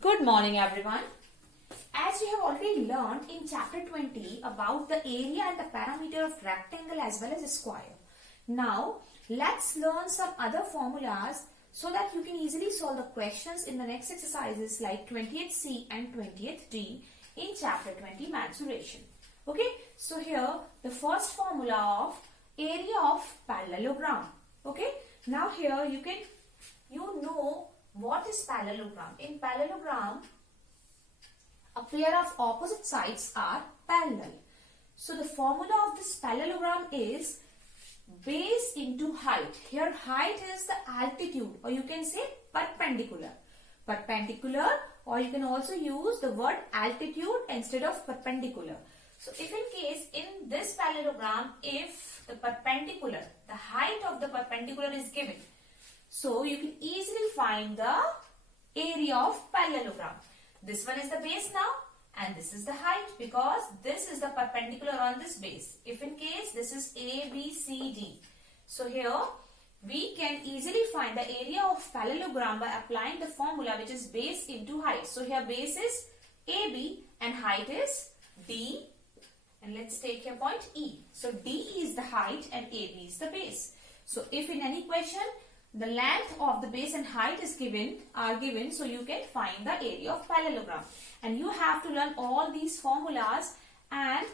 Good morning, everyone. As we have already learned in chapter 20 about the area and the parameter of rectangle as well as a square. Now, let's learn some other formulas so that you can easily solve the questions in the next exercises like 20th C and 20th D in chapter 20 Mensuration. Okay, so here the first formula of area of parallelogram. Okay, now here you know what is parallelogram. In parallelogram, a pair of opposite sides are parallel. So the formula of this parallelogram is base into height. Here height is the altitude, or you can say perpendicular. Perpendicular, or you can also use the word altitude instead of perpendicular. So if in case in this parallelogram, if the perpendicular, the height of the perpendicular is given, so you can easily find the area of parallelogram. This one is the base now and this is the height because this is the perpendicular on this base. If in case this is A, B, C, D. So here we can easily find the area of parallelogram by applying the formula which is base into height. So here base is AB and height is D. And let's take here point E. So D is the height and AB is the base. So if in any question the length of the base and height is given, so you can find the area of parallelogram. And you have to learn all these formulas and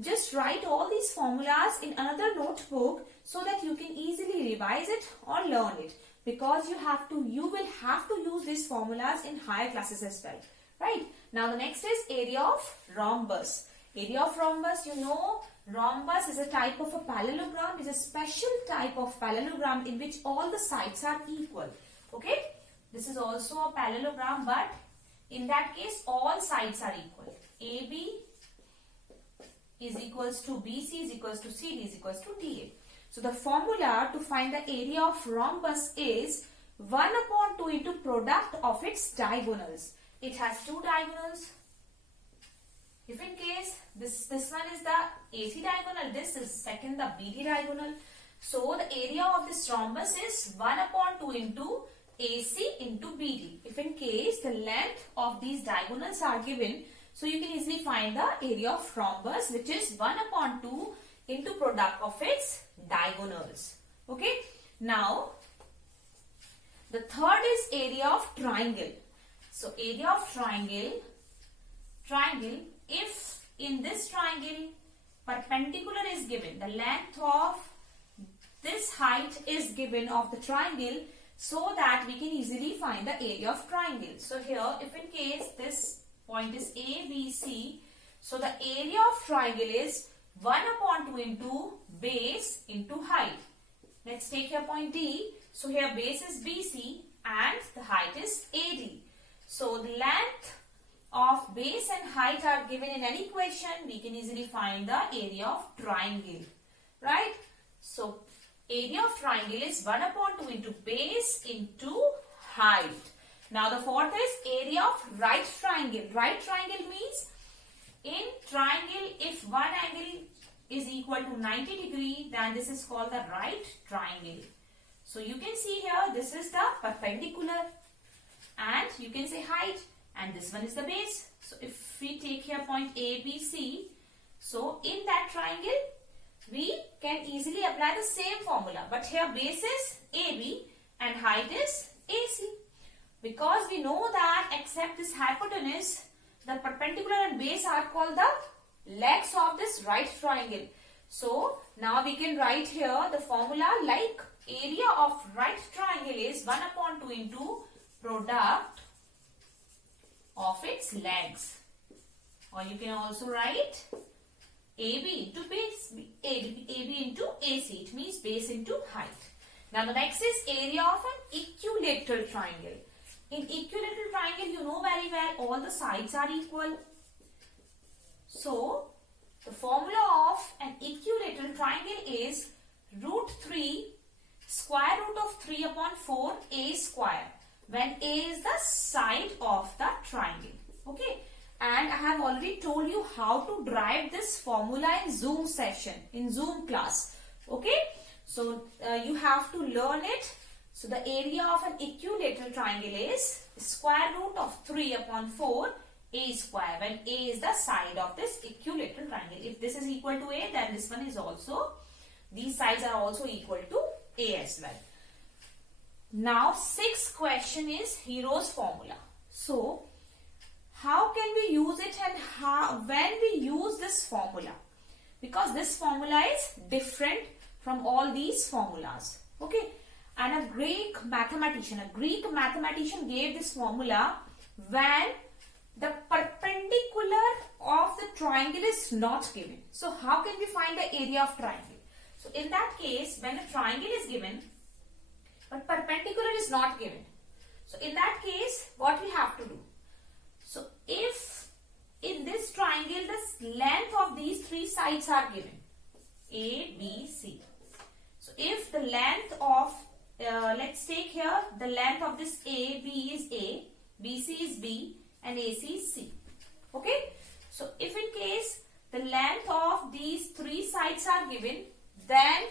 just write all these formulas in another notebook so that you can easily revise it or learn it. Because you will have to use these formulas in higher classes as well. Right? Now the next is area of rhombus. Area of rhombus, you know, rhombus is a type of a parallelogram, is a special type of parallelogram in which all the sides are equal. Okay, this is also a parallelogram, but in that case all sides are equal. AB is equals to BC is equals to CD is equals to TA. So the formula to find the area of rhombus is 1/2 into product of its diagonals. It has two diagonals. If in case this one is the AC diagonal, this is second the BD diagonal. So the area of this rhombus is 1/2 into AC into BD. If in case the length of these diagonals are given, so you can easily find the area of rhombus which is 1/2 into product of its diagonals. Okay. Now the third is area of triangle. So area of triangle, if in this triangle perpendicular is given, the length of this height is given of the triangle, so that we can easily find the area of triangle. So here if in case this point is A, B, C, so the area of triangle is 1/2 into base into height. Let's take here point D. So here base is BC and the height is AD. So the length of base and height are given in any question, we can easily find the area of triangle. Right? So area of triangle is 1/2 into base into height. Now the fourth is area of right triangle. Right triangle means in triangle if one angle is equal to 90 degree, then this is called the right triangle. So you can see here this is the perpendicular and you can say height. And this one is the base. So if we take here point A, B, C, so in that triangle, we can easily apply the same formula. But here base is AB and height is AC. Because we know that except this hypotenuse, the perpendicular and base are called the legs of this right triangle. So now we can write here the formula like area of right triangle is 1/2 into product of its legs, or you can also write AB into base, AB into AC. It means base into height. Now the next is area of an equilateral triangle. In equilateral triangle, you know very well all the sides are equal. So the formula of an equilateral triangle is √3 square root of 3/4 A square, when A is the side of the triangle. Okay. And I have already told you how to derive this formula in Zoom session, in Zoom class. Okay. So you have to learn it So the area of an equilateral triangle is square root of 3 upon 4 a square, when a is the side of this equilateral triangle. If this is equal to a, then this one is also, these sides are also equal to a as well. Now sixth question is Hero's formula. So how can we use it, and when we use this formula? Because this formula is different from all these formulas. Okay. And a Greek mathematician gave this formula when the perpendicular of the triangle is not given. So how can we find the area of triangle? So in that case, when a triangle is given but perpendicular is not given, so in that case what we have to do? So if in this triangle the length of these three sides are given, A, B, C. So if the length of let's take here the length of this AB is A, BC is B, and AC is C. Okay. So if in case the length of these three sides are given, then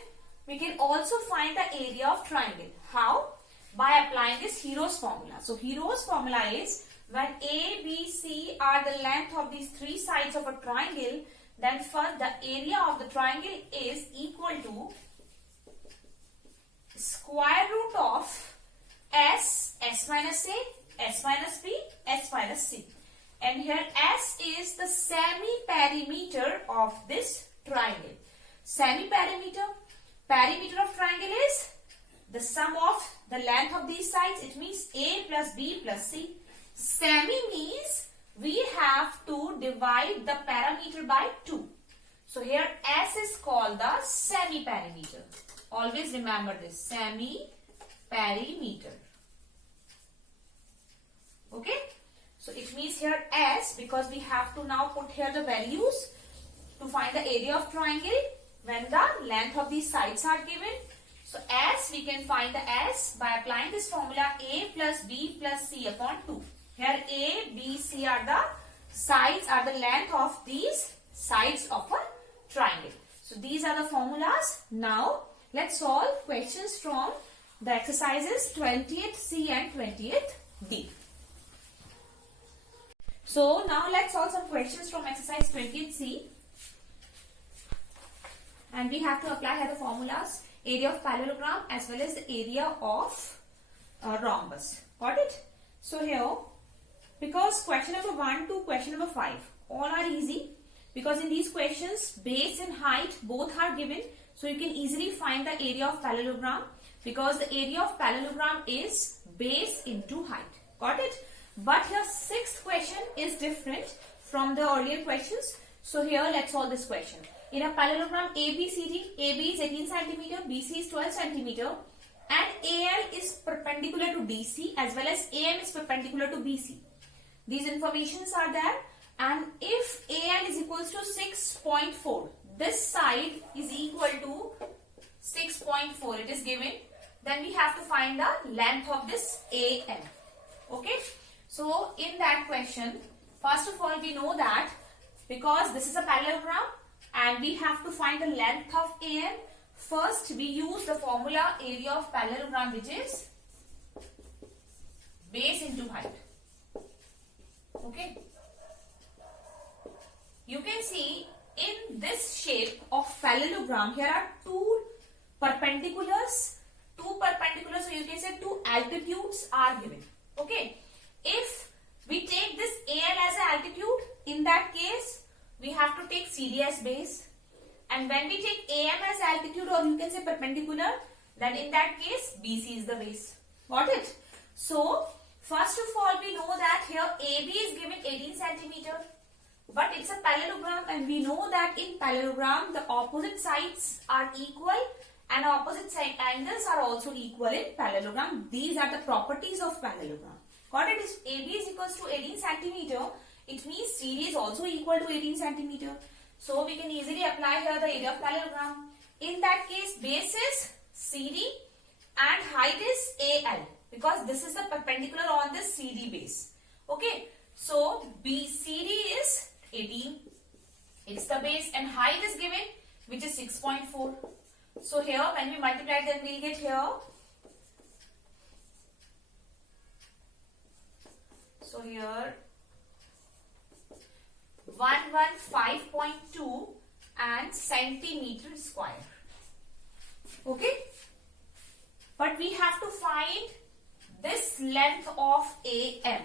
we can also find the area of triangle. How? By applying this Hero's formula. So Hero's formula is when A, B, C are the length of these three sides of a triangle, then first the area of the triangle is equal to square root of S minus A, S minus B, S minus C. And here S is the semi-perimeter of this triangle. Semi-perimeter, perimeter of triangle is the sum of the length of these sides. It means A plus B plus C. Semi means we have to divide the perimeter by 2. So here S is called the semi-perimeter. Always remember this, semi-perimeter. Okay. So it means here S, because we have to now put here the values to find the area of triangle when the length of these sides are given. So S, we can find the S by applying this formula A plus B plus C upon 2. Here A, B, C are the sides, are the length of these sides of a triangle. So these are the formulas. Now let's solve questions from the exercises 20th C and 20th D. So now let's solve some questions from exercise 20th C. And we have to apply here the formulas, area of parallelogram as well as the area of rhombus. Got it? So here, because question number 1 to question number 5, all are easy. Because in these questions, base and height both are given. So you can easily find the area of parallelogram, because the area of parallelogram is base into height. Got it? But here sixth question is different from the earlier questions. So here let's solve this question. In a parallelogram ABCD, AB is 18 cm, BC is 12 cm, and AL is perpendicular to DC as well as AM is perpendicular to BC. These informations are there, and if AL is equals to 6.4, this side is equal to 6.4, it is given, then we have to find the length of this AL. Okay. So in that question, first of all we know that because this is a parallelogram and we have to find the length of AN, first we use the formula area of parallelogram, which is base into height. Okay. You can see in this shape of parallelogram, here are two perpendiculars, so you can say two altitudes are given. Okay. If we take this AL as an altitude, in that case, we have to take CD as base. And when we take AM as altitude, or you can say perpendicular, then in that case, BC is the base. Got it? So, first of all, we know that here AB is given 18 cm. But it's a parallelogram, and we know that in parallelogram, the opposite sides are equal and opposite side angles are also equal in parallelogram. These are the properties of parallelogram. Got it? If AB is equals to 18 cm, it means CD is also equal to 18 cm. So we can easily apply here the area of parallelogram. In that case, base is CD and height is AL, because this is the perpendicular on this CD base. Okay. So BCD is 18. It's the base, and height is given, which is 6.4. So here when we multiply, then we'll get here here 115.2 and centimeter square. Okay, but we have to find this length of AM.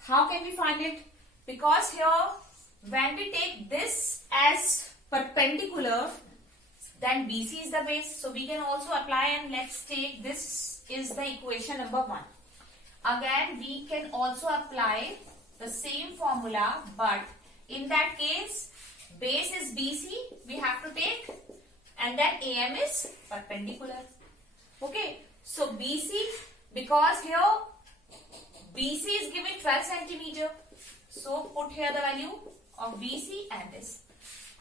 How can we find it? Because here when we take this as perpendicular, then BC is the base, so we can also apply, and let's take this is the equation number 1. Again we can also apply the same formula, but in that case base is BC we have to take, and then AM is perpendicular. Okay, so BC, because here BC is given 12 centimeter, so put here the value of BC and this,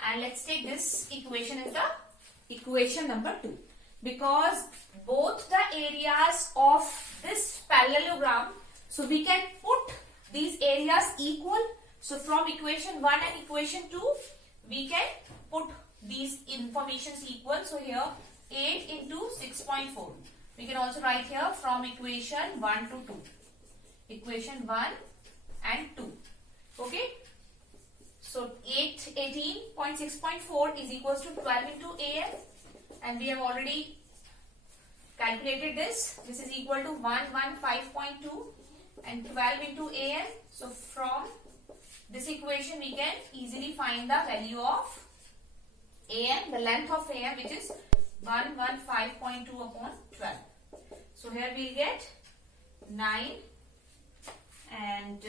and let's take this equation as the equation number 2, because both the areas of this parallelogram, so we can put these areas equal. So from equation 1 and equation 2 we can put these informations equal. So here 8 into 6.4. We can also write here from equation 1 to 2. Equation 1 and 2. Okay. So 18.6.4 is equals to 12 into AM, and we have already calculated this. This is equal to 115.2 and 12 into AM. So from this equation we can easily find the value of AM, the length of AM, which is 115.2 upon 12. So here we will get 9 and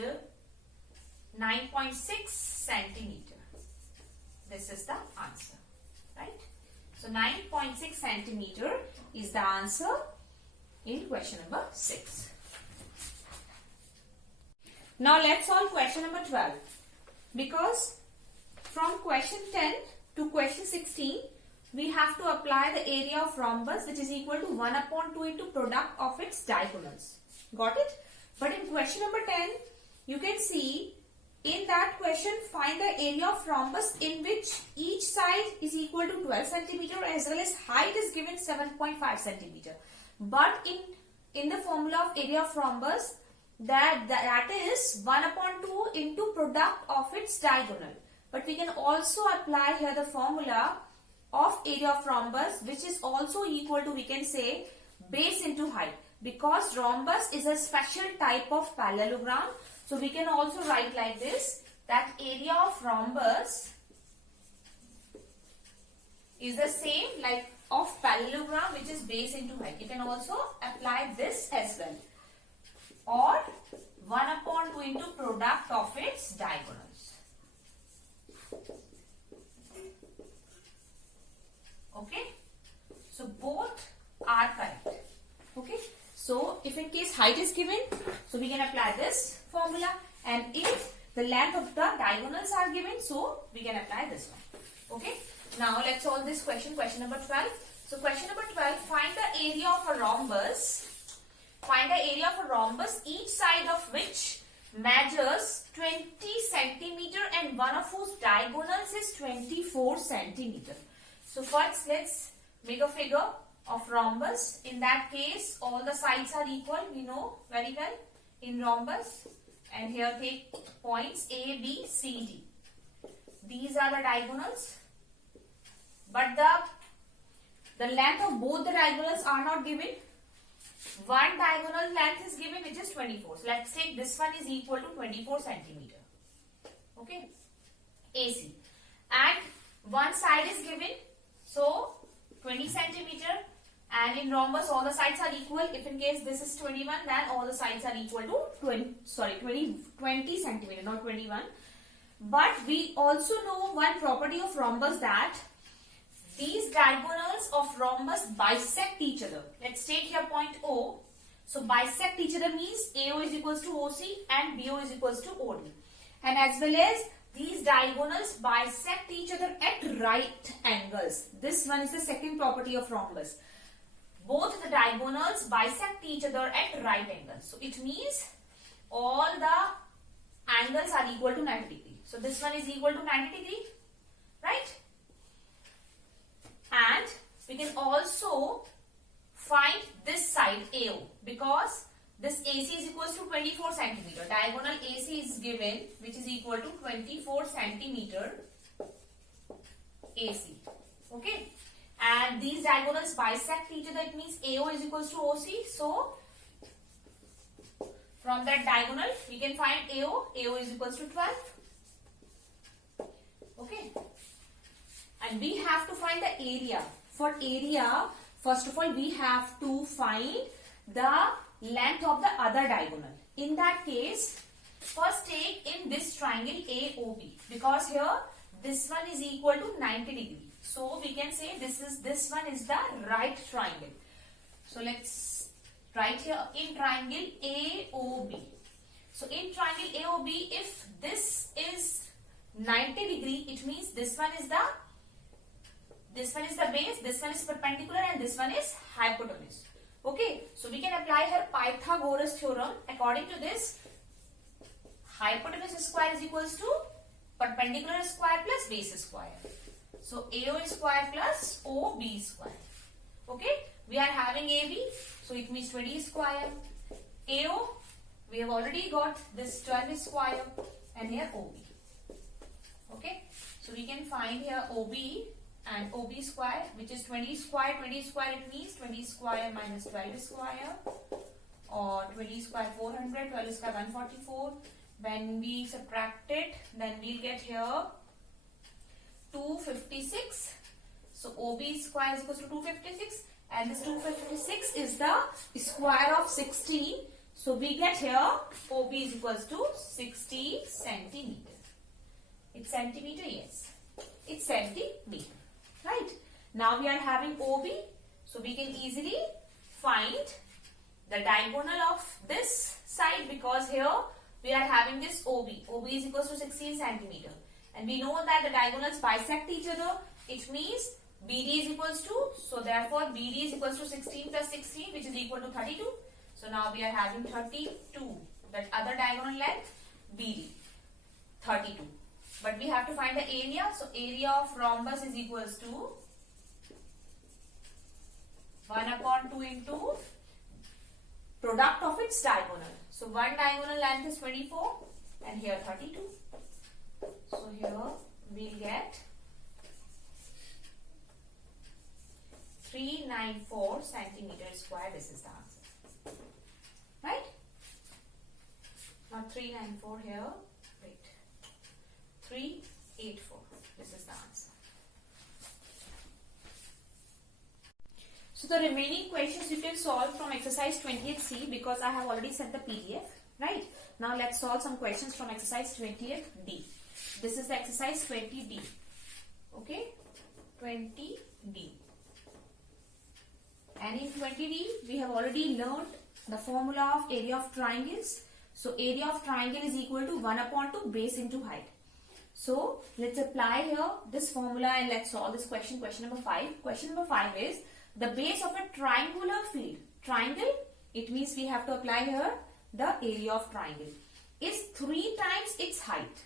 9.6 centimeter. This is the answer, right? So 9.6 centimeter is the answer in question number 6. Now let's solve question number 12, because from question 10 to question 16 we have to apply the area of rhombus, which is equal to 1 upon 2 into product of its diagonals. Got it? But in question number 10 you can see in that question find the area of rhombus in which each side is equal to 12 centimeter as well as height is given 7.5 centimeter. But in the formula of area of rhombus, that is 1 upon 2 into product of its diagonal. But we can also apply here the formula of area of rhombus, which is also equal to, we can say, base into height, because rhombus is a special type of parallelogram. So we can also write like this, that area of rhombus is the same like of parallelogram, which is base into height. You can also apply this as well, or 1 upon 2 into product of its diagonals. Okay, so both are correct. Okay, so if in case height is given, so we can apply this formula, and if the length of the diagonals are given, so we can apply this one. Okay, now let's solve this question, question number 12. So question number 12, find the area of a rhombus. Find the area of a rhombus, each side of which measures 20 centimeter and one of whose diagonals is 24 centimeter. So first let's make a figure of rhombus. In that case all the sides are equal, we know very well in rhombus, and here take points A, B, C, D. These are the diagonals, but the length of both the diagonals are not given. One diagonal length is given, which is 24. So let's take this one is equal to 24 centimeter. Okay, AC, and one side is given, so 20 centimeter, and in rhombus all the sides are equal. If in case this is 21, then all the sides are equal to 20 centimeter, not 21. But we also know one property of rhombus, that these diagonals of rhombus bisect each other. Let's take here point O. So bisect each other means AO is equals to OC and BO is equals to OD. And as well as these diagonals bisect each other at right angles. This one is the second property of rhombus. Both the diagonals bisect each other at right angles. So it means all the angles are equal to 90 degree. So this one is equal to 90 degree, right? And we can also find this side AO, because this AC is equals to 24 centimeter. Diagonal AC is given, which is equal to 24 centimeter AC. Okay. And these diagonals bisect each other. That means AO is equals to OC. So, from that diagonal, we can find AO. AO is equals to 12. Okay. And we have to find the area. For area, first of all, we have to find the length of the other diagonal. In that case, first take in this triangle AOB, because here this one is equal to 90 degree. So we can say this one is the right triangle. So let's write here in triangle AOB. So in triangle AOB, if this is 90 degree, it means this one is the base, this one is perpendicular, and this one is hypotenuse. Okay, so we can apply here Pythagoras theorem. According to this, hypotenuse square is equals to perpendicular square plus base square. So AO square plus OB square. Okay, we are having AB, so it means 20 square. AO, we have already got this 12 square, and here OB. Okay, so we can find here OB and OB square, which is 20 square. 20 square, it means 20 square minus 12 square, or 20 square 400, 12 square 144. When we subtract it, then we'll get here 256. So OB square is equals to 256, and this 256 is the square of 16. So we get here OB is equals to 60 centimeter. It's centimeter, yes. It's centimeter. Right. Now we are having OB, so we can easily find the diagonal of this side, because here we are having this OB. OB is equals to 16 centimeter. And we know that the diagonals bisect each other. It means BD is equals to, so therefore BD is equals to 16 plus 16, which is equal to 32. So now we are having 32. That other diagonal length, BD, 32. But we have to find the area. So area of rhombus is equals to 1/2 into product of its diagonal. So one diagonal length is 24 and here 32. So here we'll get 394 centimeter square. This is the answer. Right? Now 394 here. Wait. 384. This is the answer. So the remaining questions you can solve from exercise 20th-C, because I have already sent the PDF. Right? Now let's solve some questions from exercise 20th-D. This is the exercise 20D. Okay? 20D. And in 20D, we have already learned the formula of area of triangles. So area of triangle is equal to 1/2 base into height. So let's apply here this formula and let's solve this question. Question number 5. Question number 5 is the base of a triangular field. Triangle, it means we have to apply here the area of triangle, is 3 times its height.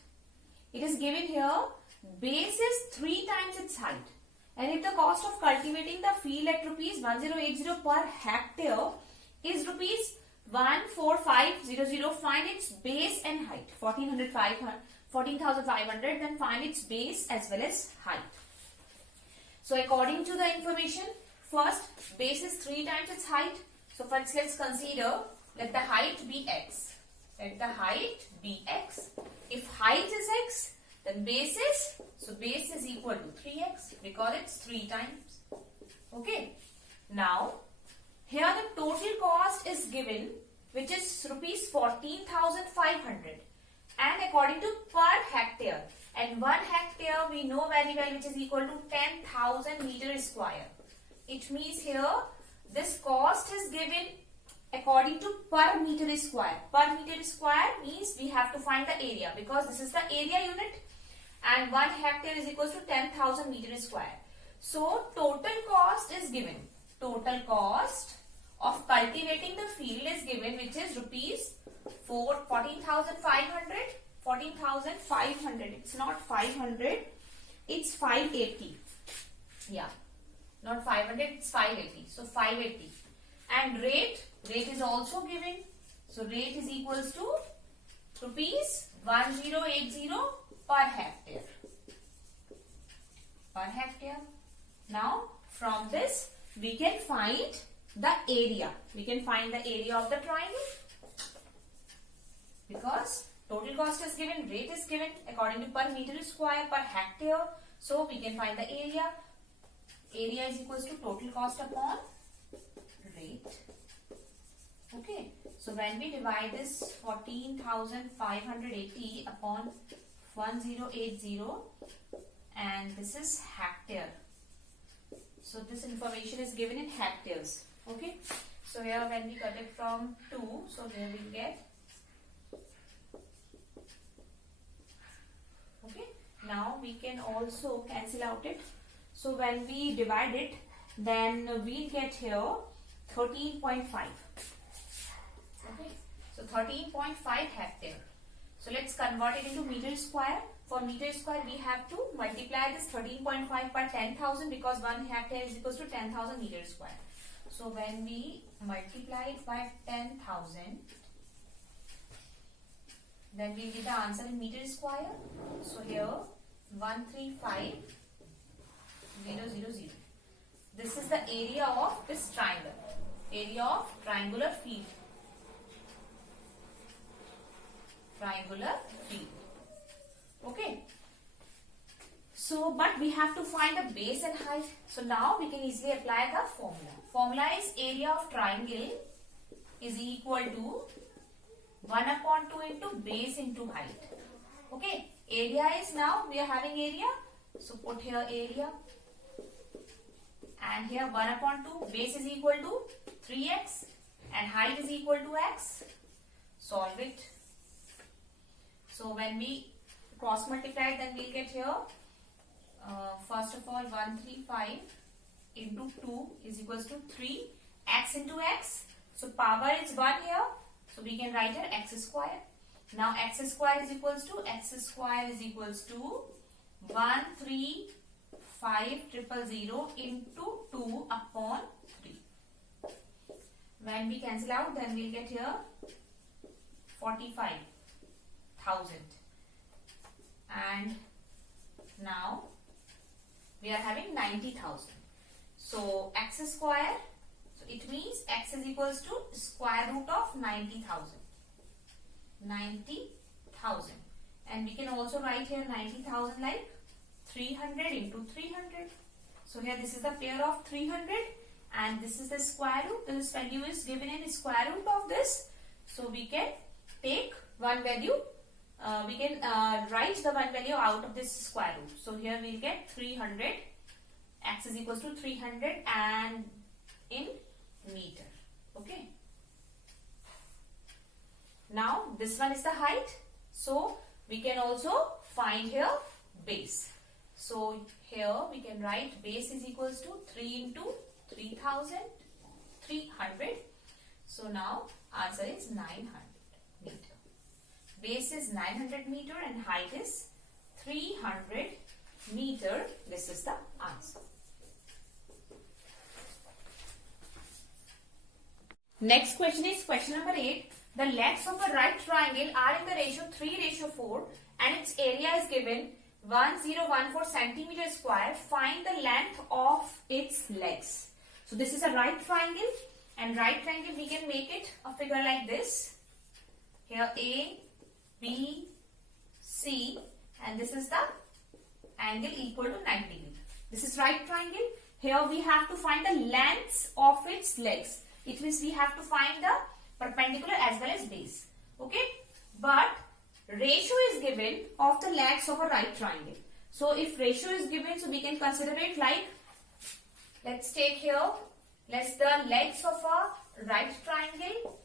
It is given here base is 3 times its height. And if the cost of cultivating the field at rupees 1080 per hectare is rupees 14500, find its base and height. 14,500, then find its base as well as height. So according to the information, first base is 3 times its height. So first let's consider, let the height be x. Let the height be x. If height is x, then base is, so base is equal to 3x because it's 3 times. Okay. Now, here the total cost is given, which is rupees 14,500, and according to per hectare. And 1 hectare we know very well, which is equal to 10,000 meter square. It means here this cost is given according to per meter square. Per meter square means we have to find the area, because this is the area unit, and 1 hectare is equal to 10,000 meter square. So total cost is given. Total cost of cultivating the field is given, which is rupees 14,500. 14,500. It's not 500. It's 580. Yeah. Not 500. It's 580. So 580. And rate is also given. So rate is equals to rupees 1080 per hectare. Per hectare. Now from this we can find the area. We can find the area of the triangle because total cost is given, rate is given according to per meter square per hectare. So we can find the area. Area is equals to total cost upon rate. Okay. So when we divide this 14,580 upon 1080 and this is hectare. So this information is given in hectares. Okay. So here when we cut it from 2, so there we get. Okay. Now we can also cancel out it. So when we divide it, then we'll get here 13.5. Okay. So 13.5 hectare. So let's convert it into meter square. For meter square, we have to multiply this 13.5 by 10,000 because 1 hectare is equals to 10,000 meters square. So when we multiply it by 10,000, then we get the answer in meter square. So here 135,000. This is the area of this triangle. Area of triangular field. Triangular field. Okay. So, but we have to find the base and height. So now we can easily apply the formula. Formula is area of triangle is equal to 1 upon 2 into base into height. Okay. Area is now we are having area. So put here area. And here 1 upon 2 base is equal to 3x and height is equal to x. Solve it. So when we cross multiply it, then we'll get here first of all 135 into 2 is equals to 3 x into x. So power is 1 here. So we can write here x square. Now x square is equals to 135,000 into 2 upon 3. When we cancel out, then we'll get here 45,000. And now we are having 90,000. So x square, so it means x is equals to square root of 90,000. 90,000. And we can also write here 90,000 like 300 into 300. So here this is the pair of 300 and this is the square root. This value is given in square root of this. So we can take one value. We can write the one value out of this square root. So here we will get 300. X is equals to 300 and in meter. Okay. Now this one is the height. So we can also find here base. So here we can write base is equals to 3 into 3,000, 300. So now answer is 900 meter. Base is 900 meter and height is 300 meter. This is the answer. Next question is question number 8. The legs of a right triangle are in the ratio 3:4 and its area is given 1014 centimeter square. Find the length of its legs. So this is a right triangle, and right triangle we can make it a figure like this. Here A, B, C, and this is the angle equal to 90 degree. This is right triangle. Here we have to find the lengths of its legs. It means we have to find the perpendicular as well as base. Okay, but ratio is given of the legs of a right triangle. So if ratio is given, so we can consider it like, let's take here, let's the legs of a right triangle.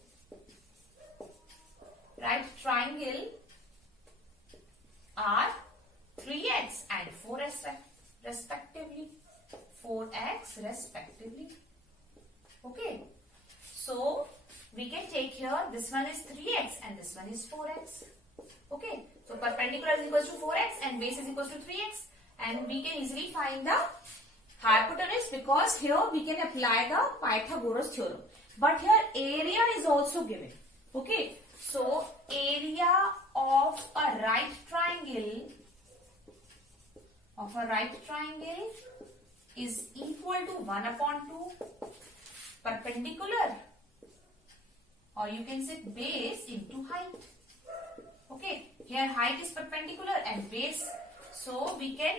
Right triangle are 3x and 4x respectively. 4x respectively. Okay. So we can take here, this one is 3x and this one is 4x. Okay. So perpendicular is equals to 4x and base is equals to 3x. And we can easily find the hypotenuse because here we can apply the Pythagoras theorem. But here area is also given. Okay, so area of a right triangle is equal to 1 upon 2 perpendicular, or you can say base into height. Okay, here height is perpendicular and base, so we can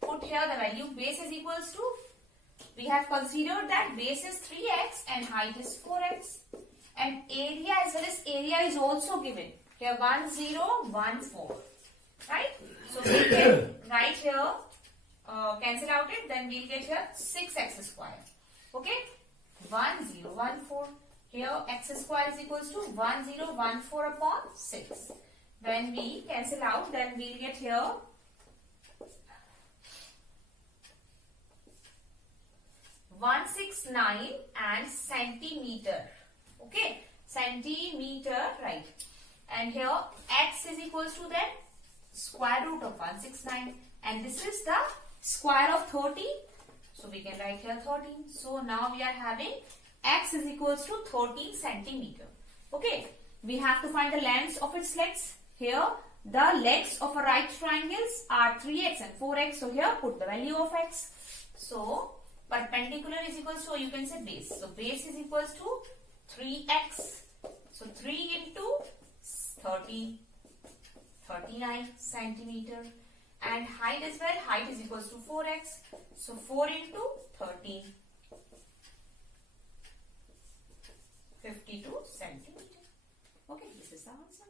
put here the value base is equals to, we have considered that base is 3x and height is 4x, and area as well as area is also given here 1014, right? So we can write here, cancel out it, then we'll get here 6x square. Okay, 1014. Here x square is equals to 1014 upon 6. When we cancel out, then we'll get here 169 and centimeter. Okay, centimeter, right? And here x is equals to then square root of 169, and this is the square of 13. So we can write here 13. So now we are having x is equals to 13 centimeter. Okay, we have to find the lengths of its legs. Here the legs of a right triangles are 3x and 4x. So here put the value of x. So perpendicular is equals to, you can say base. So base is equals to 3x. So 3 into 30, 39 centimeter. And height as well, height is equals to 4x. So 4 into 13, 52 centimeter. Okay, this is the answer.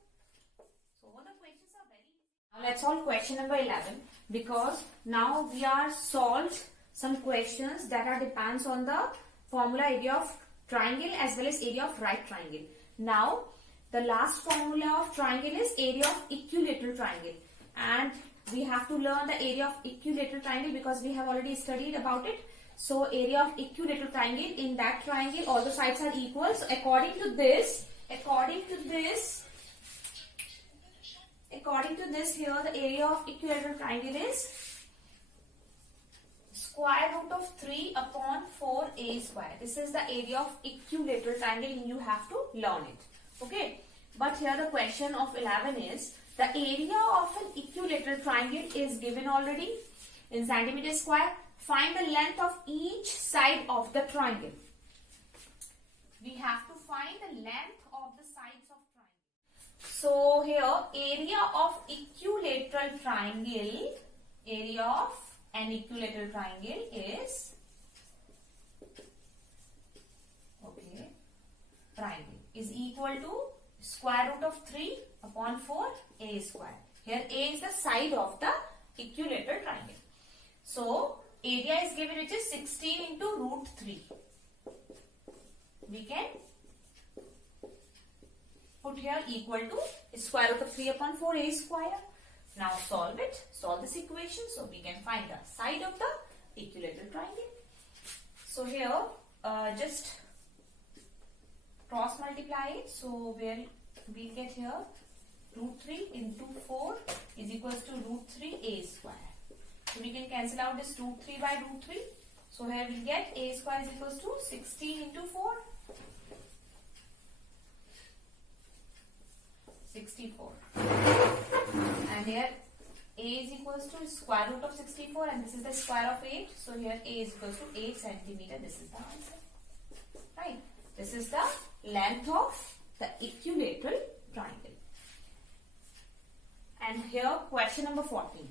So all the questions are very easy. Now let's solve question number 11, because now we are solved some questions that are depends on the formula area of triangle as well as area of right triangle. Now the last formula of triangle is area of equilateral triangle, and we have to learn the area of equilateral triangle because we have already studied about it. So area of equilateral triangle, in that triangle all the sides are equal. So according to this here, the area of equilateral triangle is square root of 3 upon 4a square. This is the area of equilateral triangle and you have to learn it. Okay. But here the question of 11 is, the area of an equilateral triangle is given already in centimeter square. Find the length of each side of the triangle. We have to find the length of the sides of triangle. So here area of equilateral triangle, area of an equilateral triangle is, okay, triangle is equal to square root of 3 upon 4a square. Here a is the side of the equilateral triangle. So area is given, which is 16 into root 3. We can put here equal to square root of 3 upon 4a square. Now solve it. Solve this equation so we can find the side of the equilateral triangle. So here just cross multiply it. So where we get here root 3 into 4 is equals to root 3a square. So we can cancel out this root 3 by root 3. So here we get a square is equals to 16 into 4. 64. And here a is equals to square root of 64 and this is the square of 8. So here a is equals to 8 centimeter. This is the answer. Right. This is the length of the equilateral triangle. And here question number 14.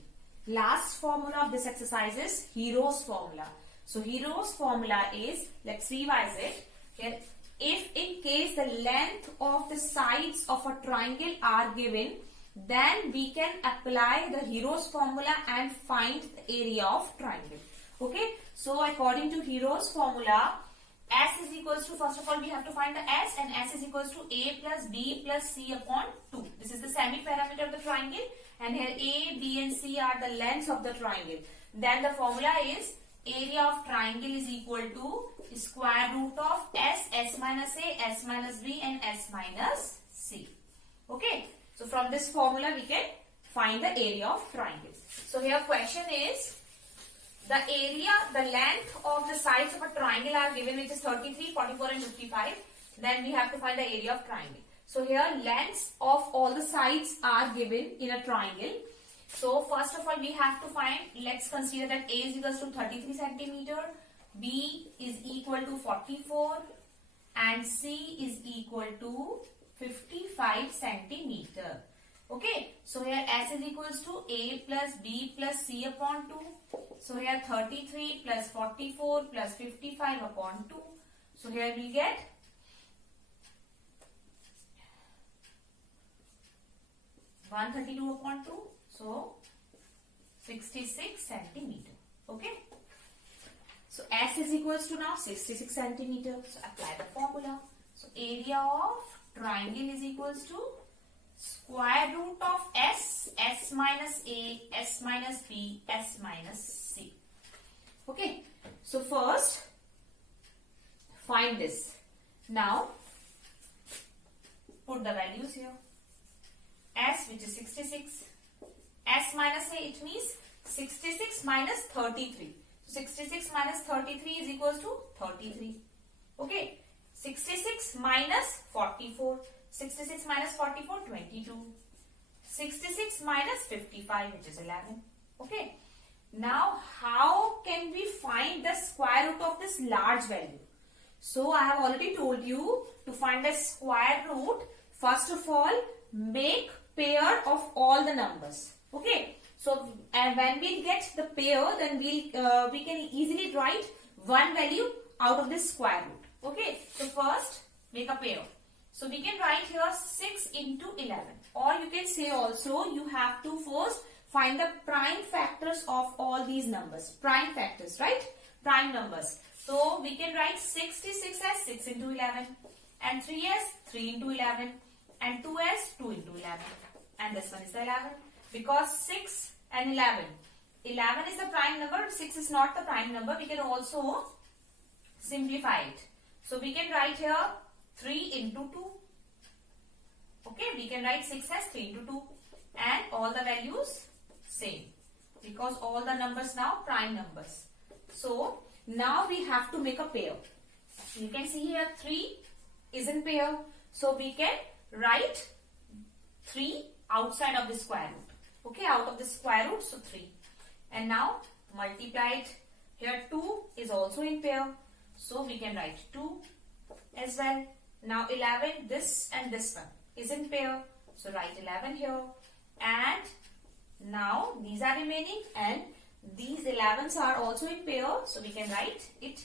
Last formula of this exercise is Hero's formula. So Hero's formula is, let's revise it. Here, if in case the length of the sides of a triangle are given, then we can apply the Hero's formula and find the area of triangle. Okay. So according to Hero's formula, S is equals to, first of all we have to find the S, and S is equals to A plus B plus C upon 2. This is the semi-parameter of the triangle, and here A, B and C are the lengths of the triangle. Then the formula is area of triangle is equal to square root of S minus A, S minus B and S minus C. Okay. So from this formula we can find the area of triangle. So here question is, the area, the length of the sides of a triangle are given, which is 33, 44 and 55. Then we have to find the area of triangle. So here lengths of all the sides are given in a triangle. So first of all we have to find, let's consider that A is equals to 33 centimeter, B is equal to 44 and C is equal to 55 centimeter. Okay, so here S is equals to A plus B plus C upon 2. So here 33 plus 44 plus 55 upon 2. So here we get 132 upon 2. So 66 centimeter. Okay. So S is equals to now 66 centimeter. So apply the formula. So area of triangle is equals to square root of S, S minus A, S minus B, S minus C. Okay. So first find this. Now put the values here. S, which is 66. S minus A, it means 66 minus 33. 66 minus 33 is equals to 33. Okay. 66 minus 44. 66 minus 44, 22. 66 minus 55, which is 11. Okay. Now, how can we find the square root of this large value? So, I have already told you to find the square root. First of all, make pair of all the numbers. Okay. So, and when we get the pair, then we can easily write one value out of this square root. Okay. So, first make a pair. So, we can write here 6 into 11. Or you can say also you have to first find the prime factors of all these numbers. Prime factors, right? Prime numbers. So, we can write 66 as 6 into 11. And 3 as 3 into 11. And 2 as 2 into 11. And this one is the 11. Because 6 and 11. 11 is the prime number. 6 is not the prime number. We can also simplify it. So, we can write here 3 into 2. Okay, we can write 6 as 3 into 2. And all the values same. Because all the numbers now prime numbers. So, now we have to make a pair. You can see here 3 is in pair. So, we can write 3 outside of the square root. Okay, out of the square root, so 3. And now, multiply it. Here 2 is also in pair. So, we can write 2 as well. Now 11, this and this one is in pair. So write 11 here. And now these are remaining and these 11s are also in pair. So we can write it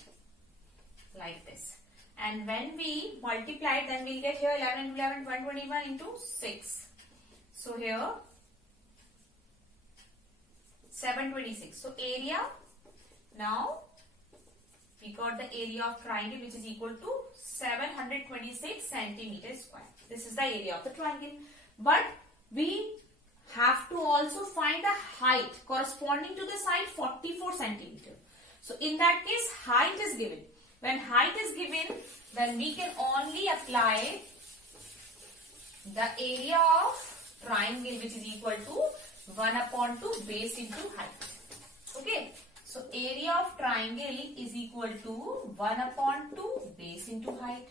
like this. And when we multiply it, then we'll get here 11 into 11, 121 into 6. So here 726. So area, now we got the area of triangle which is equal to 726 centimeters square. This is the area of the triangle. But we have to also find the height corresponding to the side 44 centimeter. So in that case, height is given. When height is given, then we can only apply the area of triangle which is equal to 1 upon 2 base into height. Okay. So, area of triangle is equal to 1 upon 2 base into height.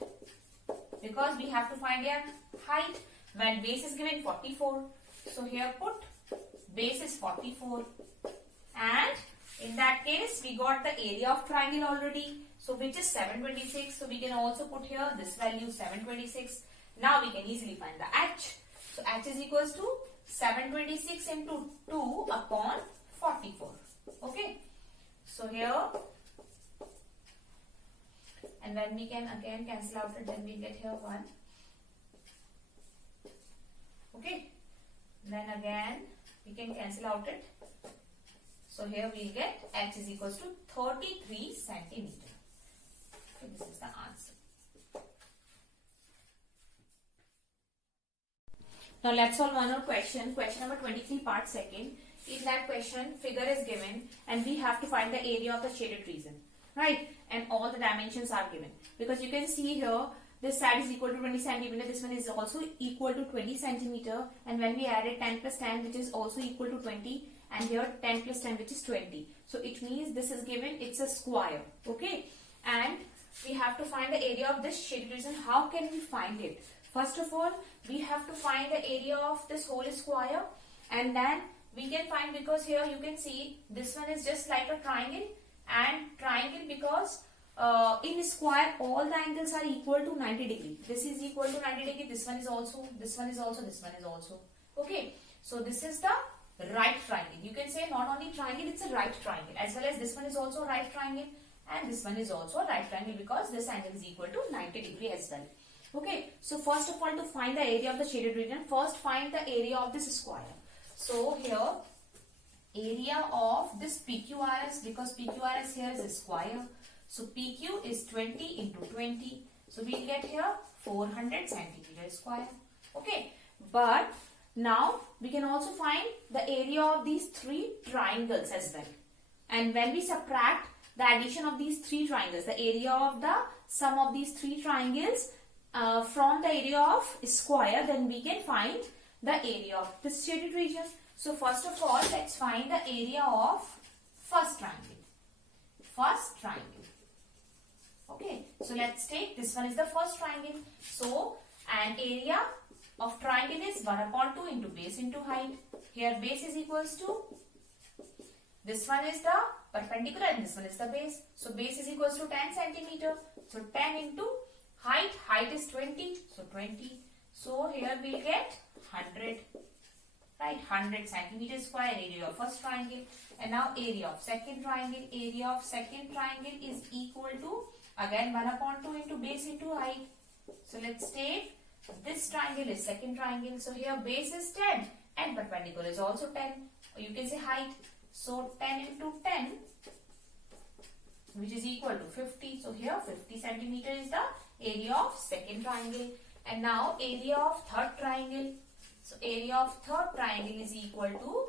Because we have to find a height when base is given 44. So, here put base is 44. And in that case, we got the area of triangle already. So, which is 726. So, we can also put here this value 726. Now, we can easily find the h. So, h is equals to 726 into 2 upon 44. Okay. So here, and when we can again cancel out it, then we get here 1. Okay. Then again we can cancel out it. So here we get h is equals to 33 centimeter. So this is the answer. Now let's solve one more question. Question number 23, part 2nd. In that question, figure is given and we have to find the area of the shaded region, right? And all the dimensions are given. Because you can see here, this side is equal to 20 centimeter, this one is also equal to 20 centimeter. And when we added 10 plus 10, which is also equal to 20, and here 10 plus 10, which is 20. So it means this is given, it's a square, okay? And we have to find the area of this shaded region. How can we find it? First of all, we have to find the area of this whole square, and then we can find, because here you can see this one is just like a triangle, and triangle because in square all the angles are equal to 90 degree. This is equal to 90 degree. This one is also, this one is also, this one is also. Okay. So this is the right triangle. You can say not only triangle, it's a right triangle, as well as this one is also a right triangle, and this one is also a right triangle because this angle is equal to 90 degree as well. Okay. So first of all, to find the area of the shaded region, first find the area of this square. So here, area of this PQRS, because PQRS here is a square. So PQ is 20 into 20. So we'll get here 400 centimeter square. Okay. But now we can also find the area of these three triangles as well. And when we subtract the addition of these three triangles, the area of the sum of these three triangles from the area of square, then we can find the area of this shaded region. So first of all, let's find the area of first triangle. First triangle. Okay, so let's take this one is the first triangle. So an area of triangle is 1 upon 2 into base into height. Here base is equals to, this one is the perpendicular and this one is the base. So base is equals to 10 centimeter. So 10 into height, height is 20. So 20. So here we'll get 100. Right, 100 centimeter square area of first triangle. And now area of second triangle. Area of second triangle is equal to, again 1 upon 2 into base into height. So let's take this triangle is second triangle. So here base is 10 and perpendicular is also 10. Or you can say height. So 10 into 10, which is equal to 50. So here 50 centimeter is the area of second triangle. And now area of third triangle. So area of third triangle is equal to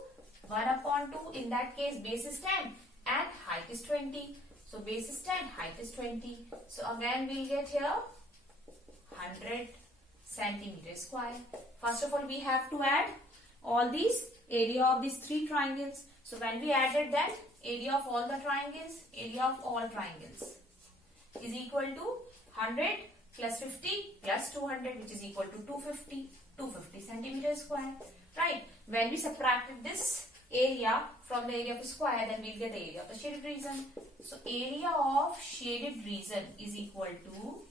1 upon 2. In that case, base is 10 and height is 20. So base is 10, height is 20. So again we'll get here 100 centimeter square. First of all, we have to add all these area of these three triangles. So when we added that, area of all the triangles, area of all triangles is equal to 100 plus 50 plus 200, which is equal to 250. 250 centimeter square. Right. When we subtracted this area from the area of the square, then we'll get the area of the shaded region. So area of shaded region is equal to,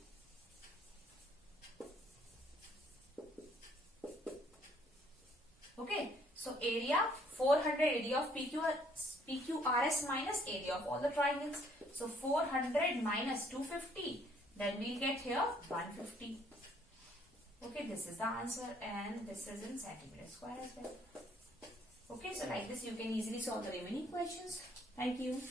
okay, so area 400, area of PQRS minus area of all the triangles. So 400 minus 250, then we'll get here 150. Okay, this is the answer, and this is in centimeter square as well. Okay, so like this you can easily solve the remaining questions. Thank you.